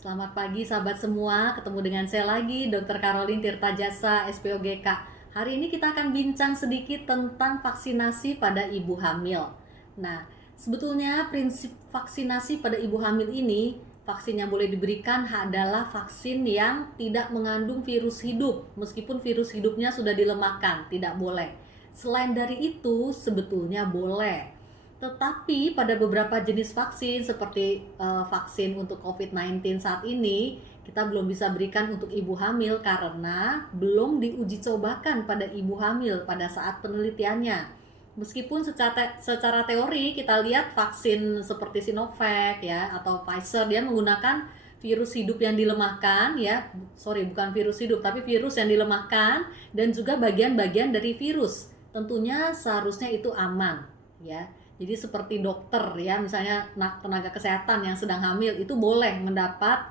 Selamat pagi sahabat semua, ketemu dengan saya lagi Dr. Caroline Tirtajasa SPOGK. Hari ini kita akan bincang sedikit tentang vaksinasi pada ibu hamil. Nah, sebetulnya prinsip vaksinasi pada ibu hamil ini, vaksin yang boleh diberikan adalah vaksin yang tidak mengandung virus hidup, meskipun virus hidupnya sudah dilemahkan, tidak boleh. Selain dari itu, sebetulnya boleh. Tetapi pada beberapa jenis vaksin seperti vaksin untuk COVID-19 saat ini kita belum bisa berikan untuk ibu hamil karena belum diuji cobakan pada ibu hamil pada saat penelitiannya. Meskipun secara teori kita lihat vaksin seperti Sinovac ya atau Pfizer dia menggunakan virus hidup yang dilemahkan ya, bukan virus hidup tapi virus yang dilemahkan dan juga bagian-bagian dari virus. Tentunya seharusnya itu aman ya. Jadi seperti dokter ya, misalnya tenaga kesehatan yang sedang hamil itu boleh mendapat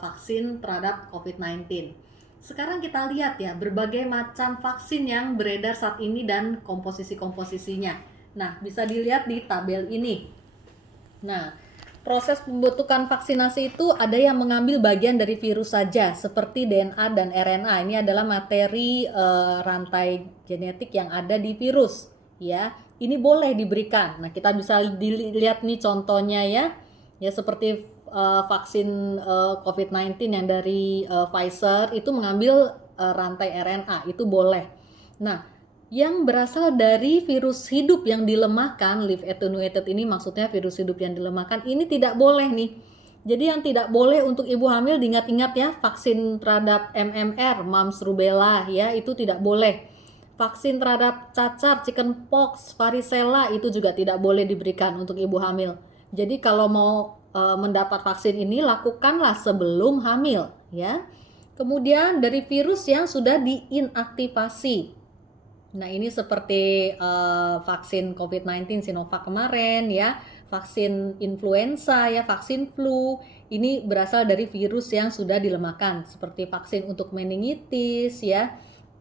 vaksin terhadap COVID-19. Sekarang kita lihat ya berbagai macam vaksin yang beredar saat ini dan komposisi-komposisinya. Nah, bisa dilihat di tabel ini. Nah, proses pembentukan vaksinasi itu ada yang mengambil bagian dari virus saja seperti DNA dan RNA. Ini adalah materi rantai genetik yang ada di virus ya. Ini boleh diberikan. Nah, kita bisa dilihat nih contohnya ya. Ya seperti vaksin COVID-19 yang dari Pfizer itu mengambil rantai RNA, itu boleh. Nah, yang berasal dari virus hidup yang dilemahkan, live attenuated ini maksudnya virus hidup yang dilemahkan, ini tidak boleh nih. Jadi yang tidak boleh untuk ibu hamil diingat-ingat ya, vaksin terhadap MMR, mumps rubella ya, itu tidak boleh. Vaksin terhadap cacar, chickenpox, varicella itu juga tidak boleh diberikan untuk ibu hamil. Jadi kalau mau mendapat vaksin ini lakukanlah sebelum hamil ya. Kemudian dari virus yang sudah diinaktivasi. Nah, ini seperti vaksin COVID-19 Sinovac kemarin ya, vaksin influenza ya, vaksin flu. Ini berasal dari virus yang sudah dilemahkan seperti vaksin untuk meningitis ya,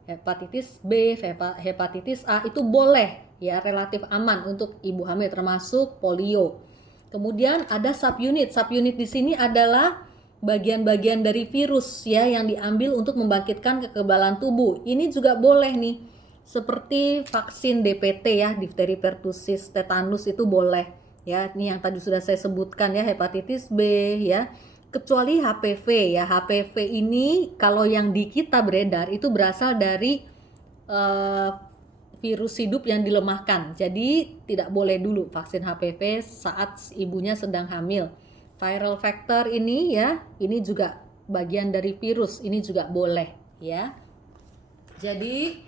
hepatitis B, hepatitis A itu boleh ya, relatif aman untuk ibu hamil termasuk polio. Kemudian ada subunit. Subunit di sini adalah bagian-bagian dari virus ya yang diambil untuk membangkitkan kekebalan tubuh. Ini juga boleh nih. Seperti vaksin DPT ya, difteri, pertusis, tetanus itu boleh. Ya, ini yang tadi sudah saya sebutkan ya, hepatitis B ya. Kecuali HPV ya. HPV ini kalau yang di kita beredar itu berasal dari virus hidup yang dilemahkan. Jadi tidak boleh dulu vaksin HPV saat ibunya sedang hamil. Viral vector ini ya, ini juga bagian dari virus, ini juga boleh ya. Jadi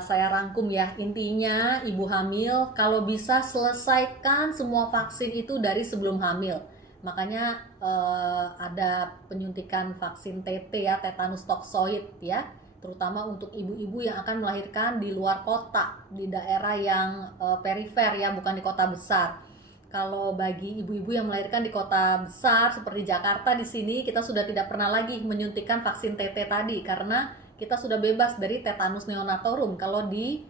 saya rangkum ya, intinya ibu hamil kalau bisa selesaikan semua vaksin itu dari sebelum hamil. Makanya ada penyuntikan vaksin TT ya, tetanus toxoid ya, terutama untuk ibu-ibu yang akan melahirkan di luar kota, di daerah yang perifer ya, bukan di kota besar. Kalau bagi ibu-ibu yang melahirkan di kota besar seperti Jakarta di sini, kita sudah tidak pernah lagi menyuntikkan vaksin TT tadi karena kita sudah bebas dari tetanus neonatorum. Kalau di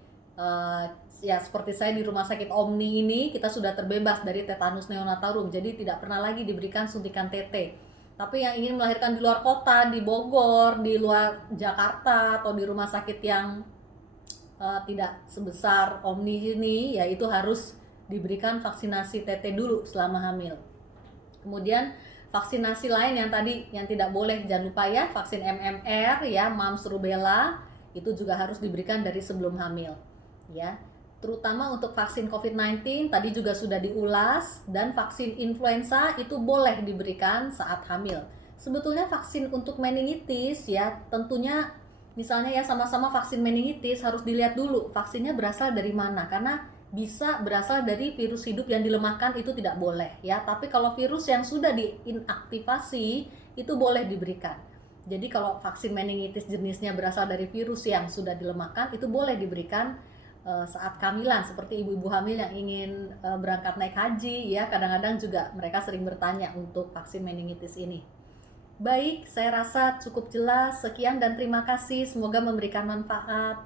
ya seperti saya di rumah sakit Omni ini, kita sudah terbebas dari tetanus neonatorum, jadi tidak pernah lagi diberikan suntikan TT. Tapi yang ingin melahirkan di luar kota, di Bogor, di luar Jakarta, atau di rumah sakit yang tidak sebesar Omni ini, ya itu harus diberikan vaksinasi TT dulu selama hamil. Kemudian vaksinasi lain yang tadi yang tidak boleh, jangan lupa ya, vaksin MMR ya, mumps rubella itu juga harus diberikan dari sebelum hamil ya. Terutama untuk vaksin COVID-19 tadi juga sudah diulas, dan vaksin influenza itu boleh diberikan saat hamil. Sebetulnya vaksin untuk meningitis ya, tentunya misalnya ya sama-sama vaksin meningitis harus dilihat dulu vaksinnya berasal dari mana, karena bisa berasal dari virus hidup yang dilemahkan, itu tidak boleh ya. Tapi kalau virus yang sudah diinaktivasi itu boleh diberikan. Jadi kalau vaksin meningitis jenisnya berasal dari virus yang sudah dilemahkan, itu boleh diberikan saat kehamilan, seperti ibu-ibu hamil yang ingin berangkat naik haji ya, kadang-kadang juga mereka sering bertanya untuk vaksin meningitis ini. Baik, saya rasa cukup jelas. Sekian dan terima kasih, semoga memberikan manfaat.